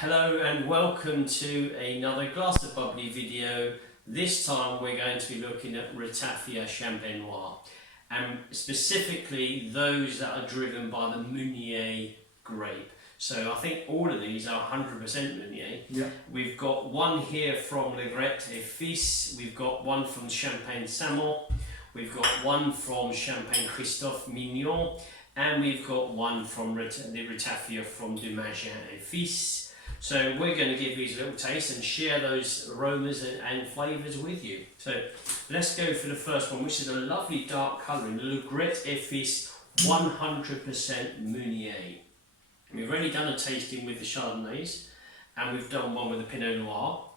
Hello and welcome to another glass of bubbly video. This time we're going to be looking at Ratafia Champenois and specifically those that are driven by the Meunier grape. So I think all of these are 100% Meunier. Yeah. We've got one here from Legret Fils, we've got one from Champagne Salmon, we've got one from Champagne Christophe Mignon, and we've got one from the Ratafia from Dumangin Fils. So we're going to give these a little taste and share those aromas and flavours with you. So let's go for the first one, which is a lovely dark colouring, Legret Fils 100% Meunier. We've already done a tasting with the Chardonnays and we've done one with the Pinot Noir.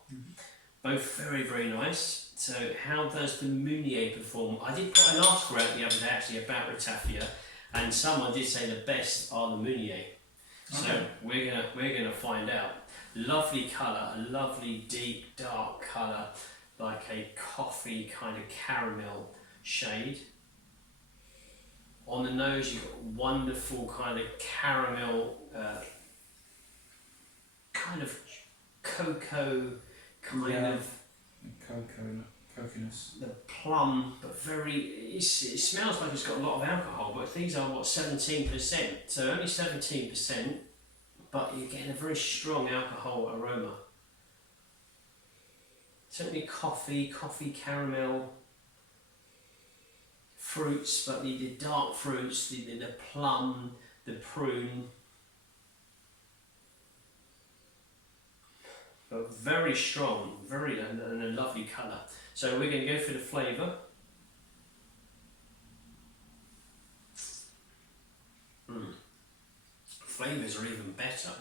Both very, very nice. So how does the Meunier perform? I did put an article out the other day actually about Ratafia, and someone did say the best are the Meunier. So we're gonna find out. Lovely colour, a lovely deep dark colour, like a coffee kind of caramel shade. On the nose you've got wonderful kind of caramel, kind of cocoa, coconess. The plum, but it smells like it's got a lot of alcohol, but these are what, 17%, so only 17%, but you're getting a very strong alcohol aroma. Certainly coffee caramel, fruits, but the dark fruits, the plum, the prune, but very strong, and a lovely colour. So we're going to go for the flavour. Flavours are even better.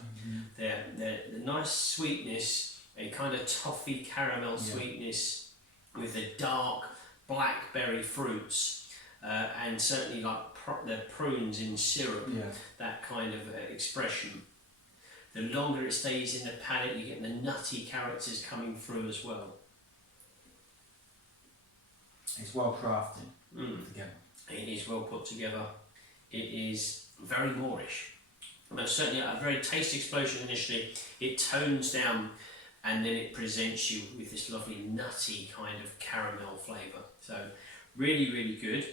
They're the nice sweetness, a kind of toffee caramel sweetness with the dark blackberry fruits, and certainly like the prunes in syrup, that kind of expression. The longer it stays in the palate, you get the nutty characters coming through as well. It's well crafted together. It is well put together. It is very Moorish. But certainly a very taste explosion initially. It tones down and then it presents you with this lovely nutty kind of caramel flavour. So really, really good.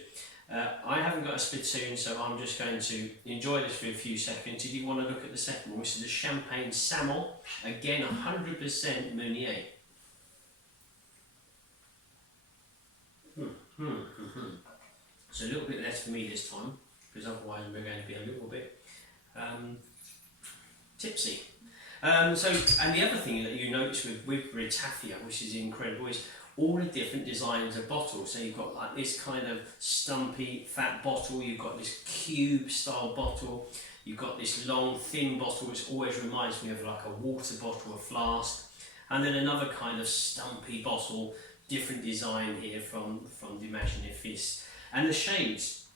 I haven't got a spittoon, so I'm just going to enjoy this for a few seconds. If you want to look at the second one, which is the Champagne Salmon, again 100% Meunier. So a little bit less for me this time, because otherwise we're going to be a little bit tipsy. And the other thing that you notice with Ratafia, which is incredible, is all the different designs of bottles. So you've got like this kind of stumpy fat bottle, you've got this cube style bottle, you've got this long thin bottle which always reminds me of like a water bottle, a flask, and then another kind of stumpy bottle, different design here from Dumangin Fils. And the shades,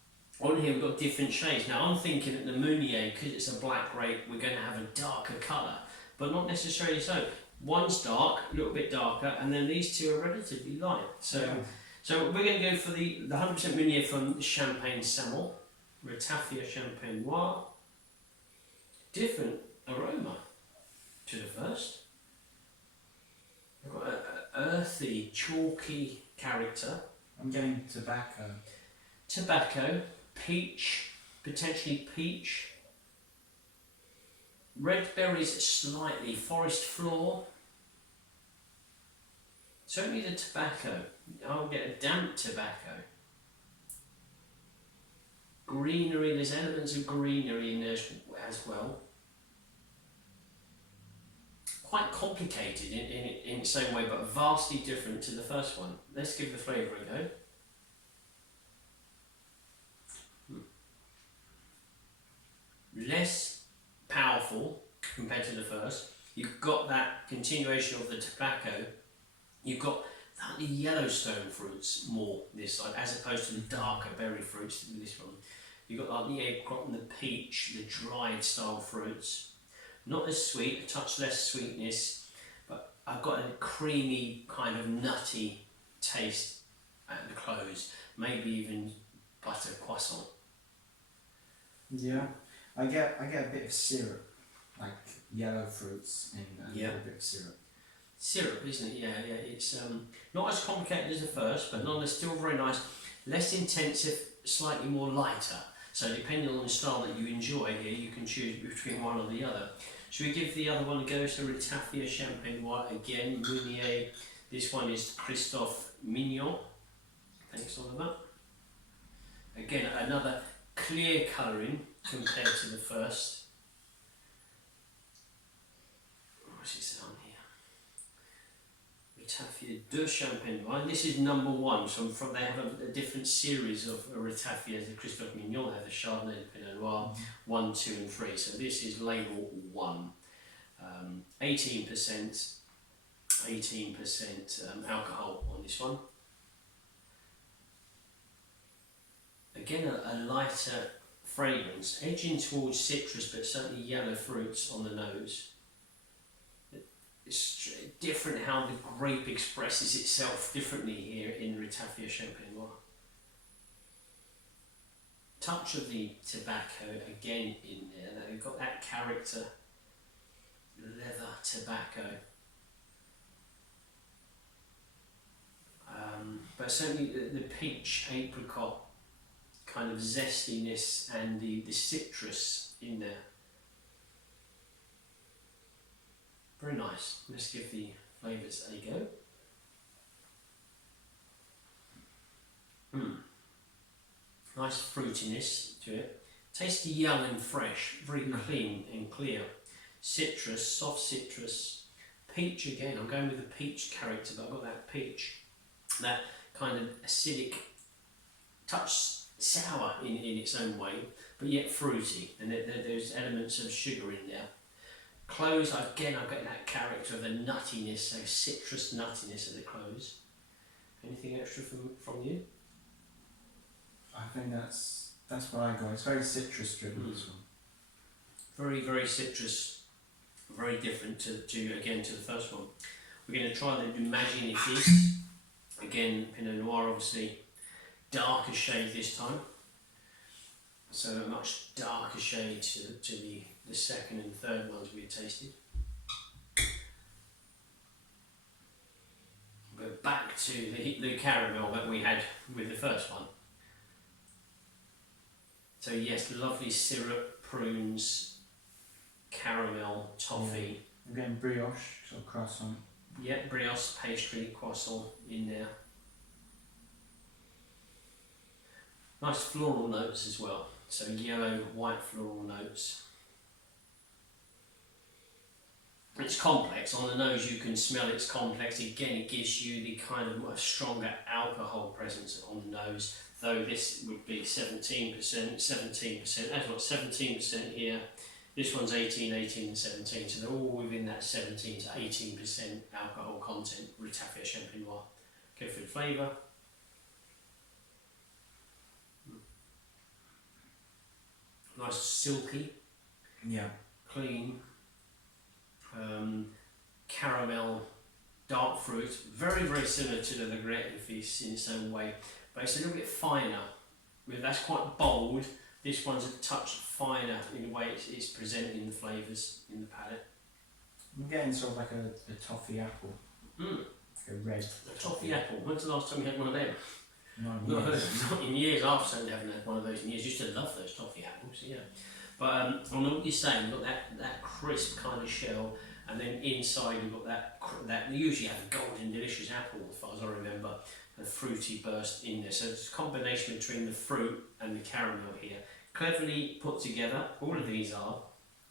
on here we've got different shades. Now I'm thinking that the Meunier, because it's a black grape, we're going to have a darker colour, but not necessarily so. One's dark, a little bit darker, and then these two are relatively light. So we're going to go for the 100% Meunier from Champagne Salmon, Ratafia Champenois. Different aroma to the first. We've got an earthy, chalky character. I'm getting tobacco. Tobacco, peach, potentially peach. Red berries slightly, forest floor. Certainly the tobacco. I'll get a damp tobacco. Greenery, there's elements of greenery in there as well. Quite complicated in its own way, but vastly different to the first one. Let's give the flavour a go. Less powerful compared to the first. You've got that continuation of the tobacco. You've got the Yellowstone fruits more this side, as opposed to the darker berry fruits this one. You've got like the apricot and the peach, the dried style fruits. Not as sweet, a touch less sweetness, but I've got a creamy kind of nutty taste at the close. Maybe even butter croissant. Yeah, I get a bit of syrup like yellow fruits in a little bit of syrup. Syrup, isn't it? Yeah, yeah. It's not as complicated as the first, but nonetheless still very nice. Less intensive, slightly more lighter. So depending on the style that you enjoy here, you can choose between one or the other. Should we give the other one a go? So Ratafia Champenois again, Meunier. This one is Christophe Mignon. Thanks, Oliver. Again, another clear colouring compared to the first. What's it say on here? Ratafia Champenois. And this is number one. So they have a different series of Ratafia. The Christophe Mignon, they have the Chardonnay, the Pinot Noir, 1, 2 and 3. So this is label 1. 18% alcohol on this one. Again, a lighter fragrance, edging towards citrus, but certainly yellow fruits on the nose. It's different how the grape expresses itself differently here in Ratafia Champenois. Touch of the tobacco again in there. Now you've got that character, leather tobacco. But certainly the peach, apricot kind of zestiness and the citrus in there. Very nice. Let's give the flavours a go. Nice fruitiness to it. Tasty young and fresh, very clean and clear. Citrus, soft citrus. Peach again, I'm going with the peach character, but I've got that peach. That kind of acidic, touch sour in its own way, but yet fruity, and there's elements of sugar in there. Close, again, I've got that character of the nuttiness, so citrus nuttiness of the close. Anything extra from you? I think that's what I got. It's very citrus driven, this one. Very, very citrus, very different to the first one. We're going to try the Dumangin Fils. Again, Pinot Noir, obviously, darker shade this time. So a much darker shade to the second and third ones we had tasted. We're back to the caramel that we had with the first one. So yes, lovely syrup, prunes, caramel, toffee. Yeah. Again, brioche, sort of croissant. Yeah, brioche, pastry, croissant in there. Nice floral notes as well. So yellow, white floral notes. It's complex. On the nose you can smell it's complex. Again, it gives you the kind of a stronger alcohol presence on the nose, though this would be 17%, 17%, that's what, 17% here. This one's 18 and 17, so they're all within that 17 to 18% alcohol content, Ratafia Champenois. Go for the flavour. Nice silky, clean, caramel, dark fruit, very, very similar to the Legret Fils in its own way, but it's a little bit finer. That's quite bold. This one's a touch finer in the way it's presented in the flavours in the palate. I'm getting sort of like a toffee apple. Like a red. A toffee apple. When's the last time you had one of them? Not in years. I've certainly haven't had one of those in years. Used to love those toffee apples, yeah. But I know what you're saying. You've got that crisp kind of shell, and then inside you've got that. They usually have a golden delicious apple, as far as I remember, a fruity burst in there. So it's a combination between the fruit and the caramel here. Cleverly put together. All of these are.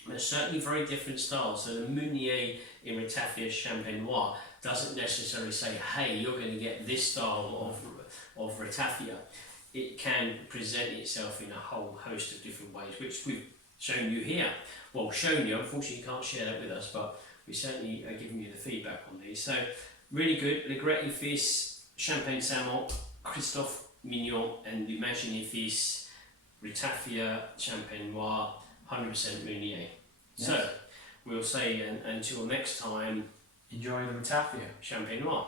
But certainly very different styles. So the Meunier in Ratafia Champenois doesn't necessarily say, hey, you're going to get this style of Ratafia. It can present itself in a whole host of different ways, which we've shown you here. Well, shown you, unfortunately you can't share that with us, but we certainly are giving you the feedback on these. So, really good. Legret Fils, Champagne Salmon, Christophe Mignon, and Dumangin Fils, Ratafia Champenois, 100% Meunier. Yes. So, we'll say until next time, enjoy the Ratafia Champenois.